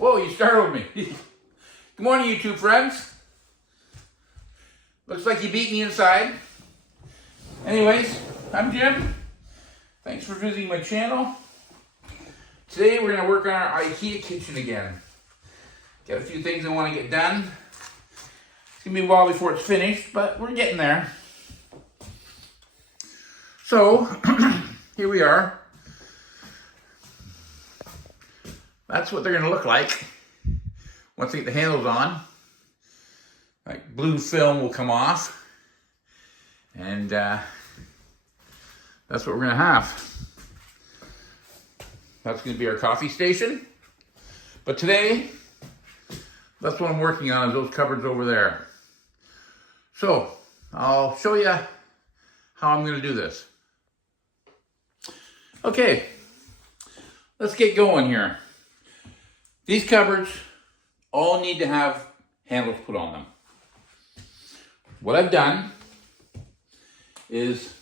Whoa, you startled me. Good morning, YouTube friends. Looks like you beat me inside. Anyways, I'm Jim. Thanks for visiting my channel. Today we're going to work on our Ikea kitchen again. Got a few things I want to get done. It's going to be a while before it's finished, but we're getting there. So, here we are. That's what they're going to look like once I get the handles on. Like blue film will come off. And that's what we're going to have. That's going to be our coffee station. But today, that's what I'm working on, is those cupboards over there. So, I'll show you how I'm going to do this. Okay, let's get going here. These cupboards all need to have handles put on them. What I've done is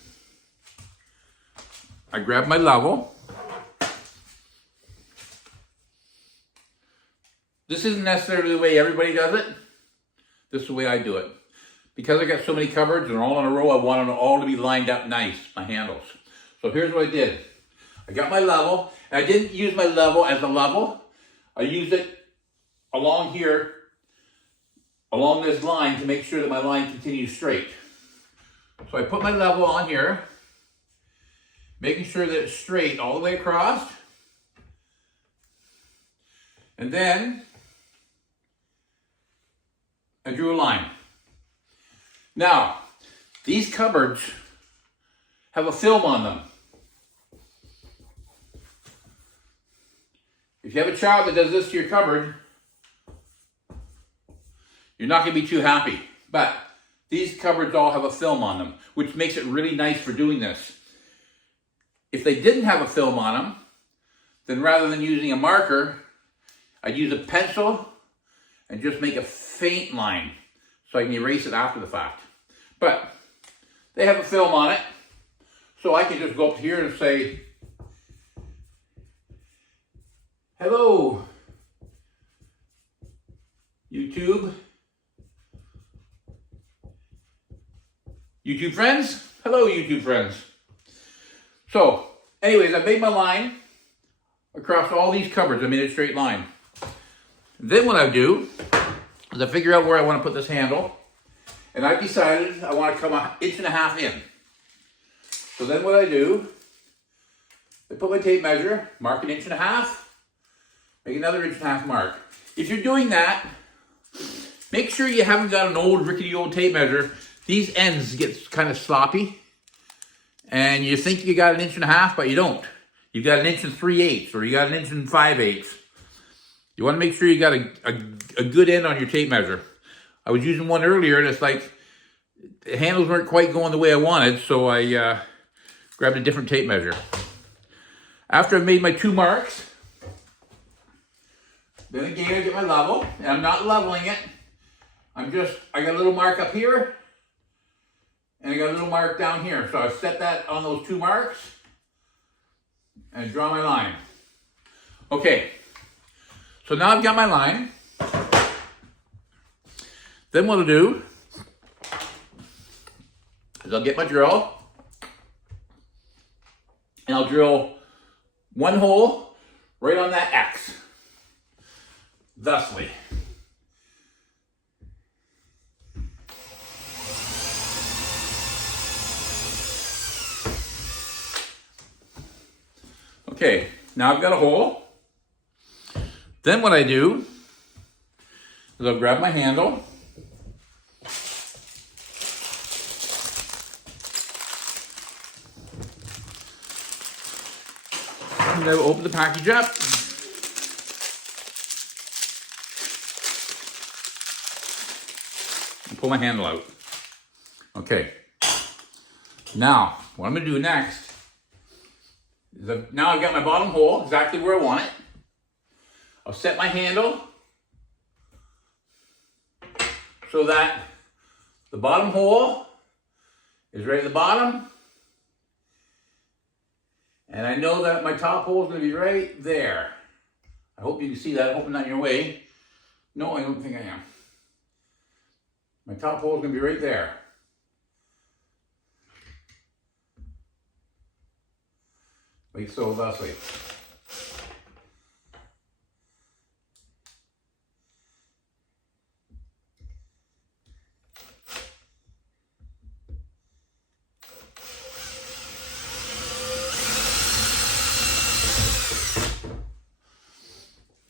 I grab my level. This isn't necessarily the way everybody does it. This is the way I do it. Because I got so many cupboards and they're all in a row, I want them all to be lined up nice, my handles. So here's what I did. I got my level, and I didn't use my level as a level. I used it along here, along this line, to make sure that my line continues straight. So I put my level on here, making sure that it's straight all the way across. And then I drew a line. Now, these cupboards have a film on them. If you have a child that does this to your cupboard, you're not going to be too happy. But these cupboards all have a film on them, which makes it really nice for doing this. If they didn't have a film on them, then rather than using a marker, I'd use a pencil and just make a faint line so I can erase it after the fact. But they have a film on it, so I can just go up here and say, "Hello, YouTube. YouTube friends? Hello, YouTube friends." So, anyways, I made my line across all these cupboards. I made a straight line. Then what I do is I figure out where I want to put this handle. And I've decided I want to come 1.5 inches in. So then what I do, I put my tape measure, mark 1.5 inches, make another 1.5 inch mark. If you're doing that, make sure you haven't got an old, rickety old tape measure. These ends get kind of sloppy. And you think you got 1.5 inches, but you don't. You've got 1 3/8 inches, or you got 1 5/8 inches. You want to make sure you got a good end on your tape measure. I was using one earlier, and it's like the handles weren't quite going the way I wanted, so I grabbed a different tape measure. After I've made my 2 marks, then again I get my level, and I'm not leveling it. I got a little mark up here, and I got a little mark down here. So I set that on those 2 marks, and draw my line. Okay, so now I've got my line. Then what I'll do is I'll get my drill, and I'll drill 1 hole right on that X, thusly. Okay, now I've got a hole. Then what I do is I'll grab my handle, and I will open the package up. And pull my handle out. Okay. Now, what I'm going to do next is now I've got my bottom hole exactly where I want it. I'll set my handle so that the bottom hole is right at the bottom. And I know that my top hole is going to be right there. I hope you can see that. I hope I'm not in your way. No, I don't think I am. My top hole is going to be right there. Like so, thusly.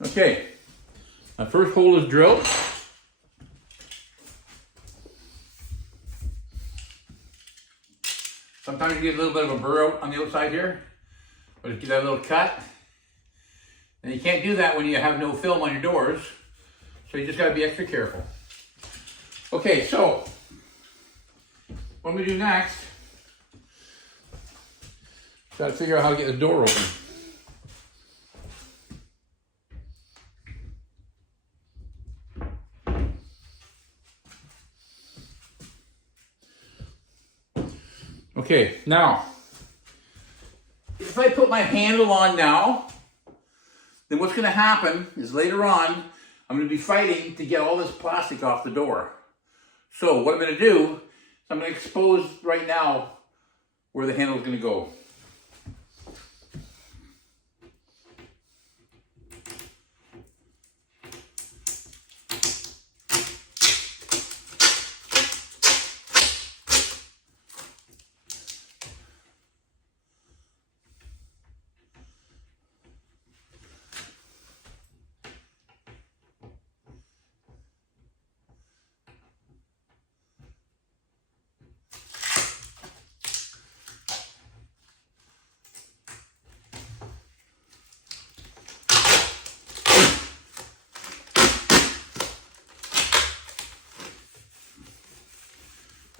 Okay, my first hole is drilled. Sometimes you get a little bit of a burr out on the outside here, but just get that little cut. And you can't do that when you have no film on your doors, so you just got to be extra careful. Okay, so what we do next, got to figure out how to get the door open. Okay, now, if I put my handle on now, then what's going to happen is later on, I'm going to be fighting to get all this plastic off the door. So what I'm going to do is I'm going to expose right now where the handle is going to go.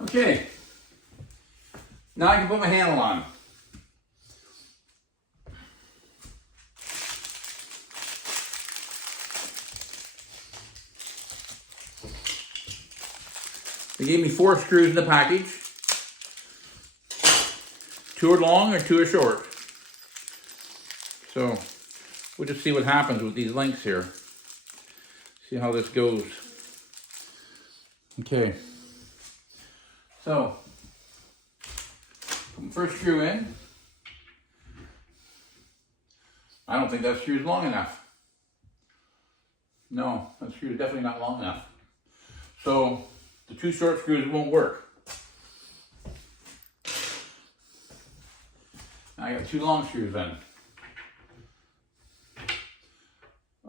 Okay, now I can put my handle on. They gave me 4 screws in the package. 2 are long and 2 are short. So we'll just see what happens with these links here. See how this goes. Okay. So, put the first screw in. I don't think that screw is long enough. No, that screw is definitely not long enough. So, the 2 short screws won't work. Now I got 2 long screws in.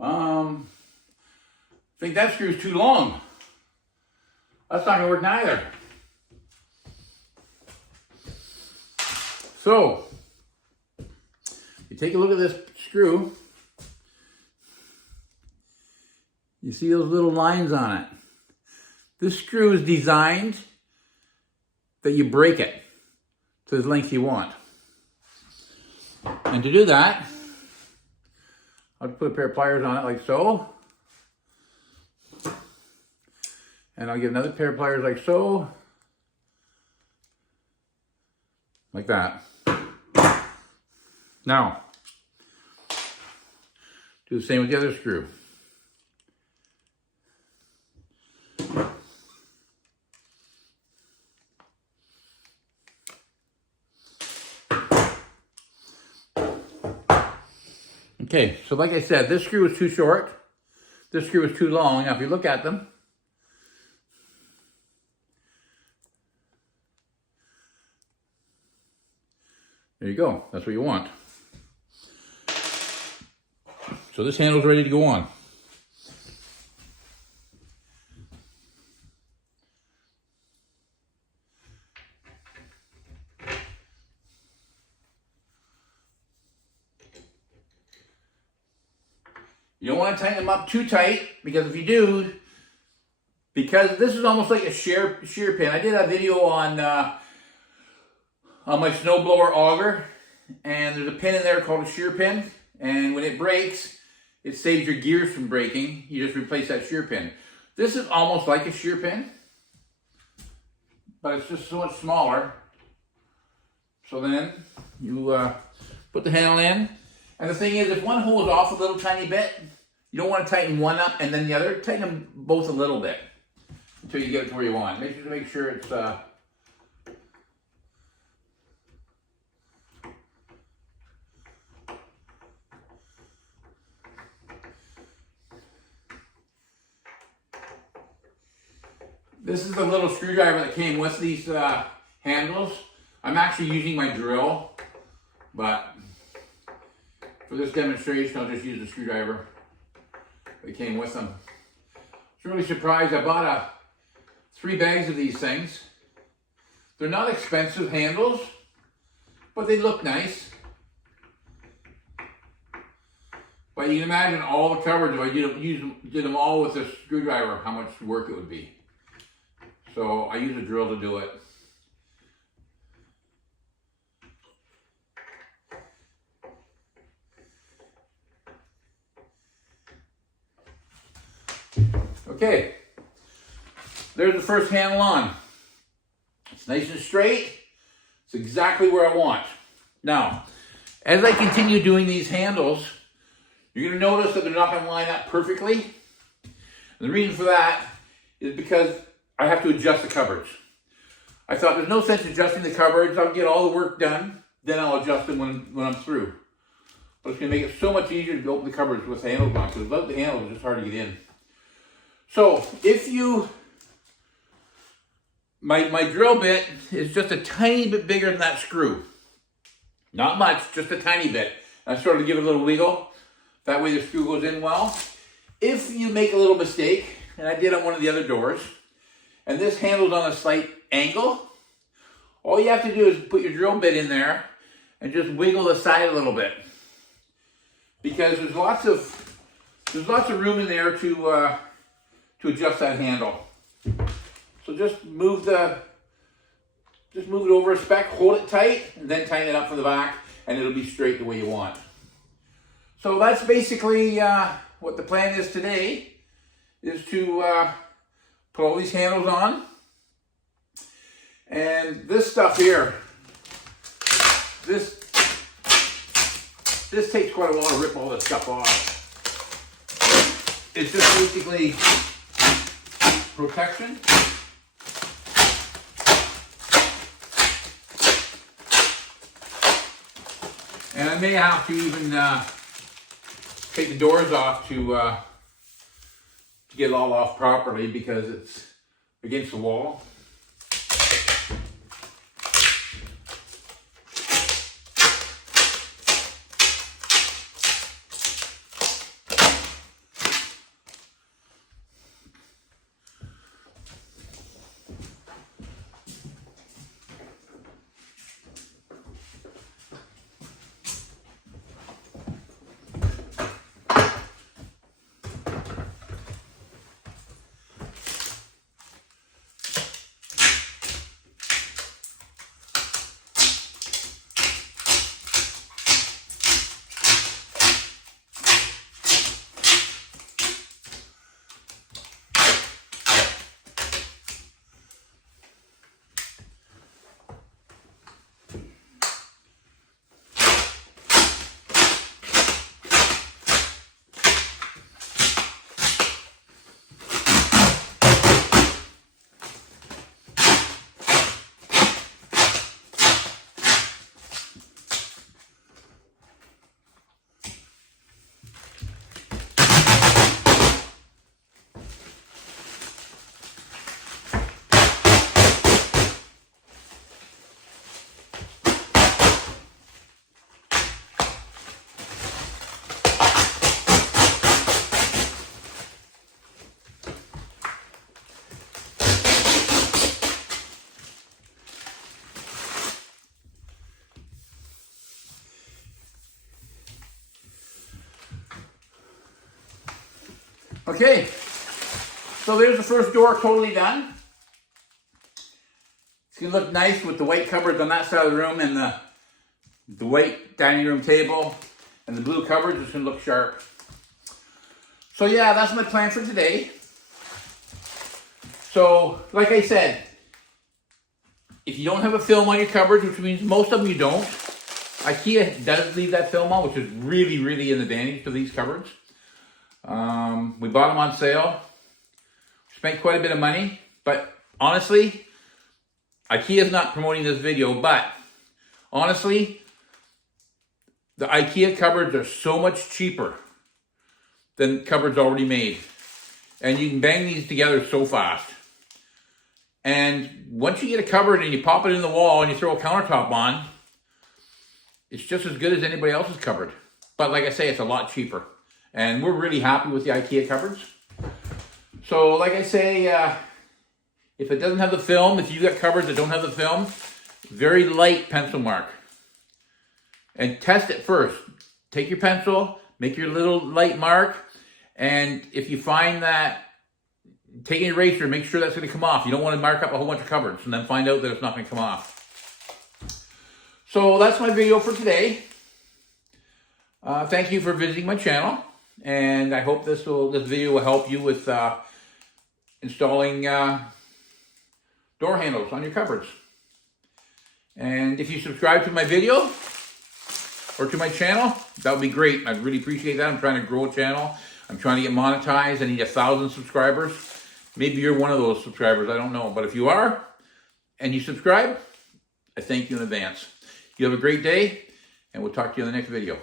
I think that screw is too long. That's not going to work neither. So, you take a look at this screw, you see those little lines on it. This screw is designed that you break it to the length you want. And to do that, I'll put a pair of pliers on it like so. And I'll get another pair of pliers like so. Like that. Now, do the same with the other screw. Okay, so like I said, this screw is too short. This screw is too long. Now, if you look at them, there you go. That's what you want. So this handle's ready to go on. You don't want to tighten them up too tight, because if you do, because this is almost like a shear pin. I did a video on my snowblower auger, and there's a pin in there called a shear pin, and when it breaks, it saves your gears from breaking. You just replace that shear pin. This is almost like a shear pin, but it's just so much smaller. So then you put the handle in, And the thing is, if one holds off a little tiny bit, you don't want to tighten one up and then the other. Tighten them both a little bit until you get it to where you want. Make sure it's This is the little screwdriver that came with these handles. I'm actually using my drill, but for this demonstration, I'll just use the screwdriver that came with them. I was really surprised. I bought 3 bags of these things. They're not expensive handles, but they look nice. But you can imagine all the cupboards, if I did them all with a screwdriver, how much work it would be. So I use a drill to do it. Okay, there's the first handle on. It's nice and straight. It's exactly where I want. Now, as I continue doing these handles, you're going to notice that they're not going to line up perfectly. And the reason for that is because I have to adjust the cupboards. I thought there's no sense adjusting the cupboards. I'll get all the work done, then I'll adjust them when I'm through. But it's going to make it so much easier to open the cupboards with the handles on, because without the handles, it's just hard to get in. So if my drill bit is just a tiny bit bigger than that screw. Not much, just a tiny bit. I sort of give it a little wiggle. That way the screw goes in well. If you make a little mistake, and I did on one of the other doors, and this handle's on a slight angle, all you have to do is put your drill bit in there and just wiggle the side a little bit. Because there's lots of room in there to adjust that handle. So just move it over a speck, hold it tight, and then tighten it up from the back, and it'll be straight the way you want. So that's basically what the plan is today, is to put all these handles on. And this stuff here, this takes quite a while to rip all this stuff off. It's just basically protection. And I may have to even take the doors off to get it all off properly, because it's against the wall. Okay, so there's the first door totally done. It's gonna look nice with the white cupboards on that side of the room, and the white dining room table and the blue cupboards. It's gonna look sharp. So yeah, that's my plan for today. So, like I said, if you don't have a film on your cupboards, which means most of them you don't, Ikea does leave that film on, which is really, really an advantage to these cupboards. We bought them on sale. Spent quite a bit of money, but honestly, IKEA is not promoting this video, but honestly, the IKEA cupboards are so much cheaper than cupboards already made. And you can bang these together so fast. And once you get a cupboard and you pop it in the wall and you throw a countertop on, it's just as good as anybody else's cupboard. But like I say, it's a lot cheaper. And we're really happy with the IKEA cupboards. So like I say, if it doesn't have the film, if you got cupboards that don't have the film, very light pencil mark. And test it first. Take your pencil, make your little light mark, and if you find that, take an eraser, make sure that's going to come off. You don't want to mark up a whole bunch of cupboards and then find out that it's not going to come off. So that's my video for today. Thank you for visiting my channel, and I hope this video will help you with installing door handles on your cupboards. And if you subscribe to my video or to my channel, that would be great. I'd really appreciate that. I'm trying to grow a channel. I'm trying to get monetized. I need 1,000 subscribers. Maybe you're one of those subscribers. I don't know. But if you are and you subscribe, I thank you in advance. You have a great day, and we'll talk to you in the next video.